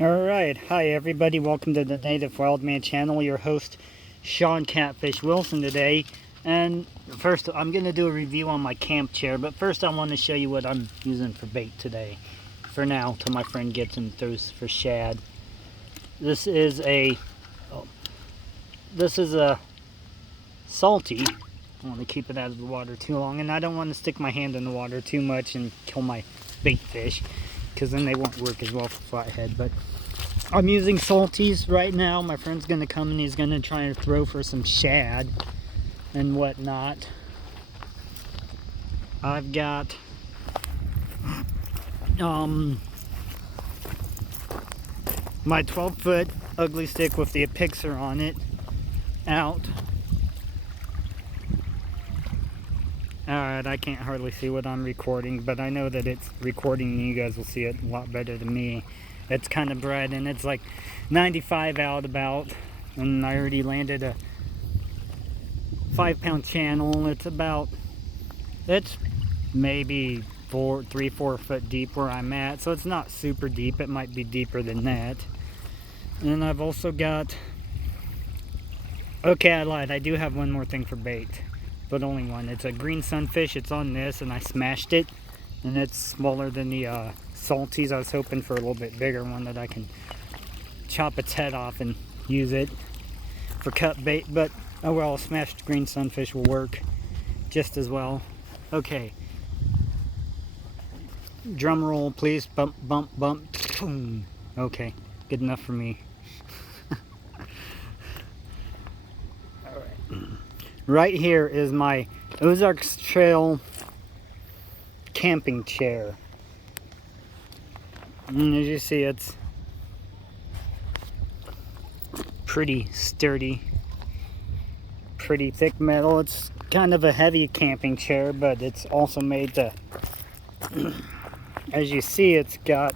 Alright, hi everybody, welcome to the Native Wildman channel. Your host, Sean Catfish Wilson today. And first, I'm going to do a review on my camp chair, but first I want to show you what I'm using for bait today. For now, till my friend gets and throws for shad. This is a salty. I don't want to keep it out of the water too long, and I don't want to stick my hand in the water too much and kill my bait fish, because then they won't work as well for flathead. But I'm using salties right now. My friend's going to come and he's going to try and throw for some shad and whatnot. I've got my 12-foot ugly stick with the Pixar on it out. Alright, I can't hardly see what I'm recording, but I know that it's recording and you guys will see it a lot better than me. It's kind of bright and it's like 95 out about, and I already landed a 5-pound channel. It's maybe 3-4 foot deep where I'm at, so it's not super deep. It might be deeper than that. And I've also got, okay, I lied, I do have one more thing for bait, but only one. It's a green sunfish. It's on this and I smashed it, and it's smaller than the salties. I was hoping for a little bit bigger one that I can chop its head off and use it for cut bait, but oh well, a smashed green sunfish will work just as well. Okay, drum roll please. Bump bump bump. Boom. Okay, good enough for me. Alright, right here is my Ozarks Trail camping chair. And as you see, it's pretty sturdy, pretty thick metal. It's kind of a heavy camping chair, but it's also made to, as you see, it's got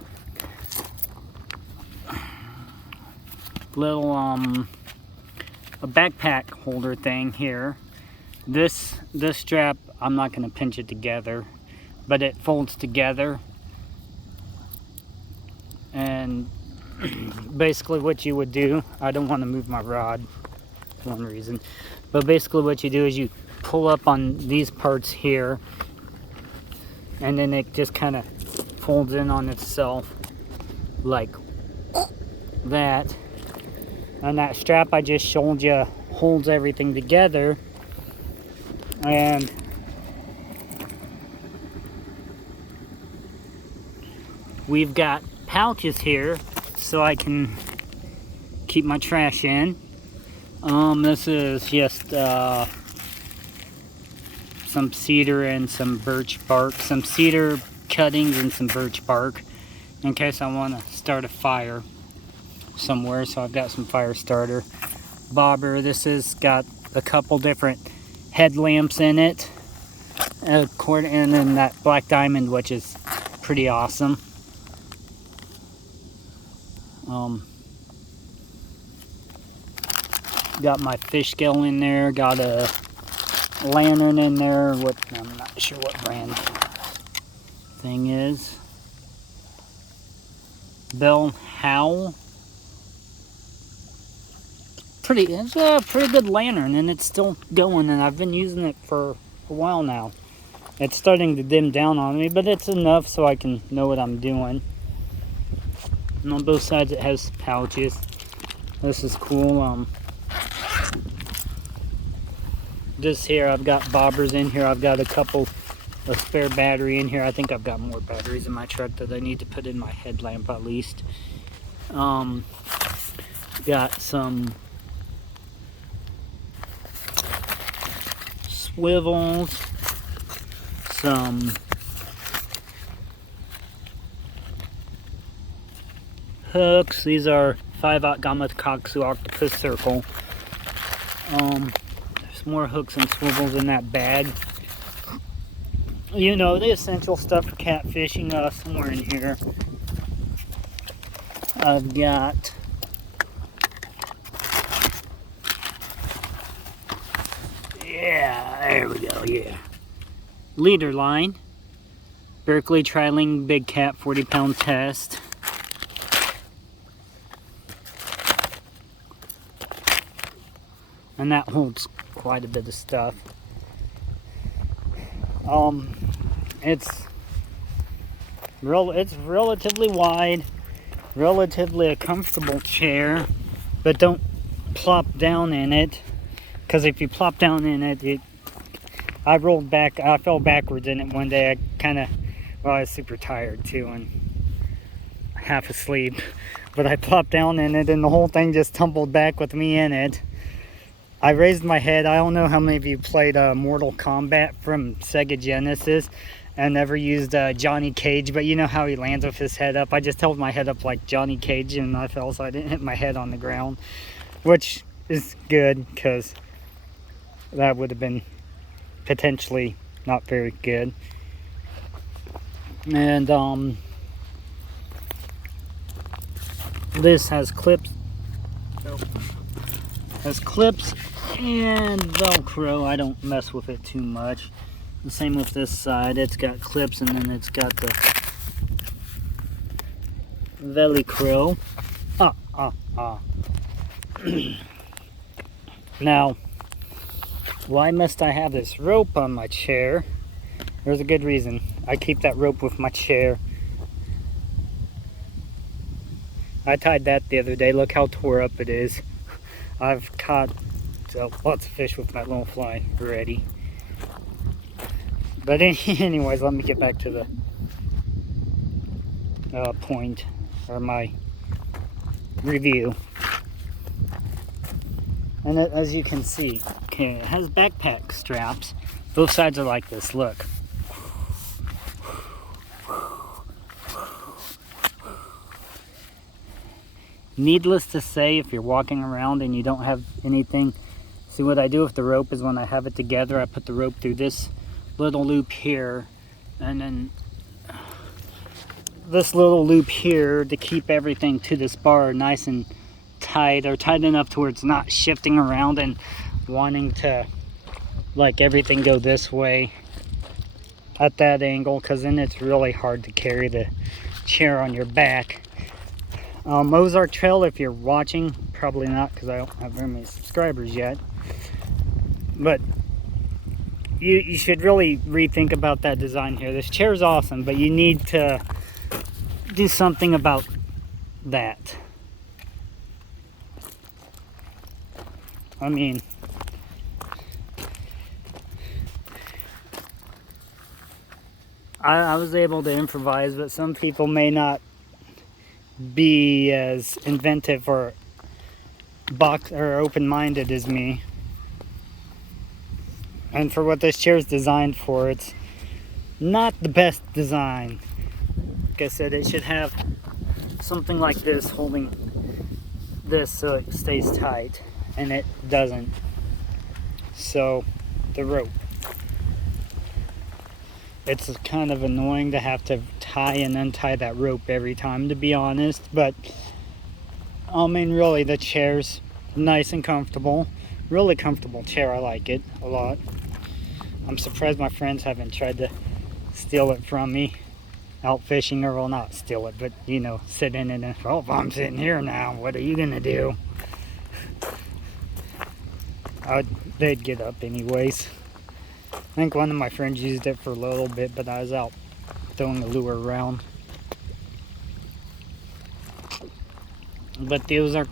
little a backpack holder thing here. This strap, I'm not going to pinch it together, but it folds together. And basically what you would do, I don't want to move my rod for one reason, but basically what you do is you pull up on these parts here, and then it just kind of folds in on itself like that. And that strap I just showed you holds everything together. And we've got pouches here so I can keep my trash in. This is just some cedar and some birch bark, some cedar cuttings and some birch bark in case I want to start a fire somewhere. So I've got some fire starter. Bobber, this has got a couple different headlamps in it, and then that black diamond, which is pretty awesome. Got my fish scale in there, got a lantern in there, I'm not sure what brand thing is. Bell Howl. It's a pretty good lantern, and it's still going, and I've been using it for a while now. It's starting to dim down on me, but it's enough so I can know what I'm doing. And on both sides it has pouches. This is cool. Just here I've got bobbers in here. I've got a spare battery in here. I think I've got more batteries in my truck that I need to put in my headlamp at least. Got some swivels, some hooks. These are 5/0 Gamma Coxu Octopus Circle. There's more hooks and swivels in that bag. You know, the essential stuff for catfishing, somewhere in here. I've got there we go, leader line, Berkeley Triling Big Cat 40-pound test. and that holds quite a bit of stuff. It's relatively wide, relatively a comfortable chair, but don't plop down in it, because if you plop down in it, I fell backwards in it one day. I was super tired too and half asleep, but I plopped down in it and the whole thing just tumbled back with me in it. I raised my head. I don't know how many of you played Mortal Kombat from Sega Genesis and never used Johnny Cage, but you know how he lands with his head up. I just held my head up like Johnny Cage and I fell, so I didn't hit my head on the ground, which is good because that would have been potentially not very good. And this has clips. And Velcro. I don't mess with it too much. The same with this side. It's got clips and then it's got the Velcro. Now, why must I have this rope on my chair? There's a good reason. I keep that rope with my chair. I tied that the other day. Look how tore up it is. I've caught lots of fish with that little fly already. But anyways, let me get back to the point, or my review. And as you can see, okay, it has backpack straps. Both sides are like this, look. Needless to say, if you're walking around and you don't have anything, see what I do with the rope is when I have it together, I put the rope through this little loop here, and then this little loop here to keep everything to this bar nice and tight, or tight enough to where it's not shifting around and wanting to like everything go this way at that angle, because then it's really hard to carry the chair on your back. Ozarks Trail, if you're watching, probably not because I don't have very many subscribers yet, but you should really rethink about that design here. This chair is awesome, but you need to do something about that. I mean, I was able to improvise, but some people may not be as inventive or open-minded as me. And for what this chair is designed for, it's not the best design. Like I said, it should have something like this holding this so it stays tight, and it doesn't. So the rope, it's kind of annoying to have to tie and untie that rope every time, to be honest, but I mean, really, the chair's nice and comfortable. Really comfortable chair. I like it a lot. I'm surprised my friends haven't tried to steal it from me out fishing, or well, not steal it, but you know, sit in it and, oh, if I'm sitting here now, what are you gonna do? They'd get up anyways. I think one of my friends used it for a little bit, but I was out throwing the lure around. But the Ozarks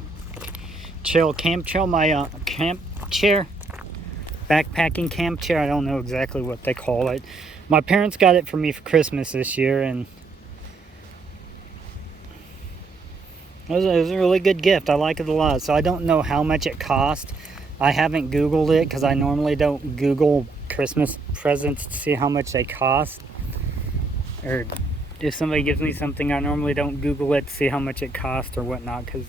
Trail camp trail, my camp chair, backpacking camp chair, I don't know exactly what they call it. My parents got it for me for Christmas this year, and it was a really good gift. I like it a lot. So I don't know how much it cost. I haven't Googled it because I normally don't Google Christmas presents to see how much they cost. Or if somebody gives me something, I normally don't Google it to see how much it costs or whatnot, because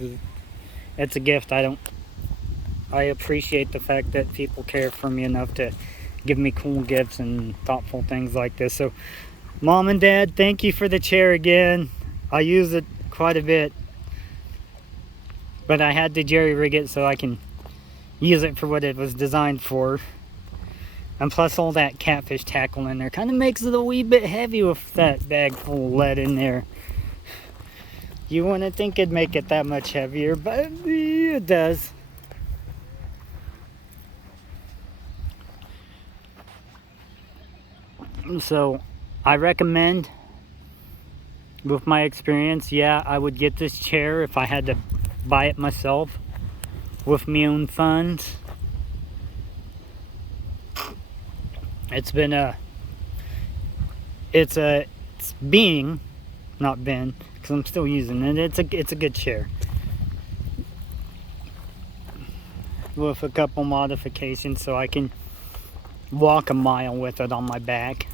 it's a gift. I appreciate the fact that people care for me enough to give me cool gifts and thoughtful things like this. So Mom and Dad, thank you for the chair again. I use it quite a bit, but I had to jerry rig it so I can use it for what it was designed for. And plus all that catfish tackle in there kind of makes it a wee bit heavy with that bag full of lead in there. You wouldn't think it'd make it that much heavier, but it does. So I recommend, with my experience, yeah, I would get this chair if I had to buy it myself with my own funds. It's been it's being, not been, because I'm still using it. It's a good chair with a couple modifications, so I can walk a mile with it on my back.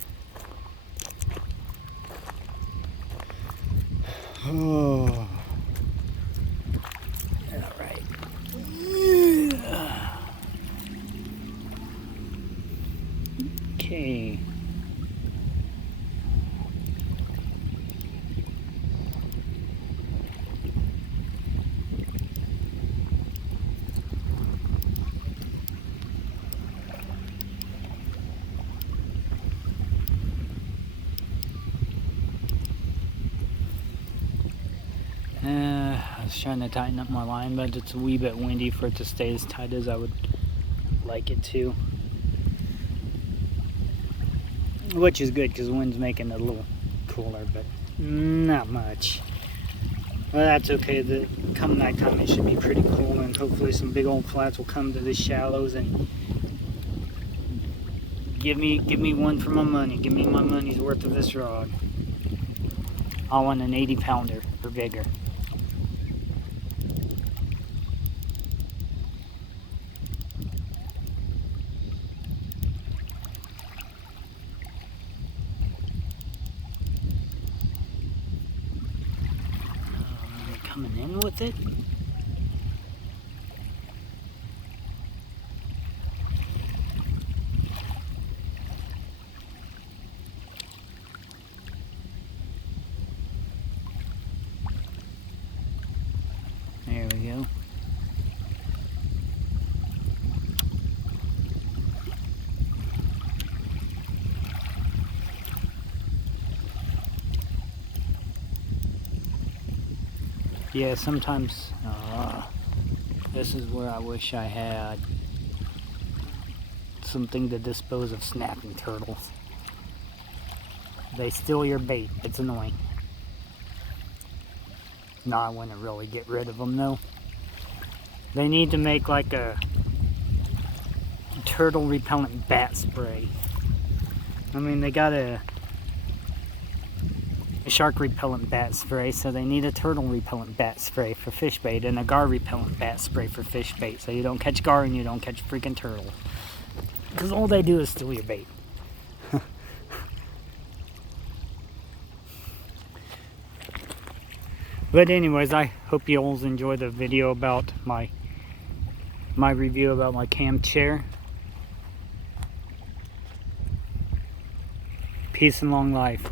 Oh. All right. Okay. I was trying to tighten up my line, but it's a wee bit windy for it to stay as tight as I would like it to. Which is good because the wind's making it a little cooler, but not much. Well, that's okay. Come nighttime, it should be pretty cool, and hopefully some big old flats will come to the shallows and give me one for my money. Give me my money's worth of this rod. I want an 80-pounder or bigger. Coming in with it. There we go. Yeah, sometimes this is where I wish I had something to dispose of snapping turtles. They steal your bait. It's annoying. No, I wouldn't really get rid of them though. They need to make like a turtle repellent bat spray. I mean, they got a shark repellent bat spray, so they need a turtle repellent bat spray for fish bait and a gar repellent bat spray for fish bait, so you don't catch gar and you don't catch freaking turtles. Because all they do is steal your bait. But anyways, I hope you all enjoy the video about my review about my cam chair. Peace and long life.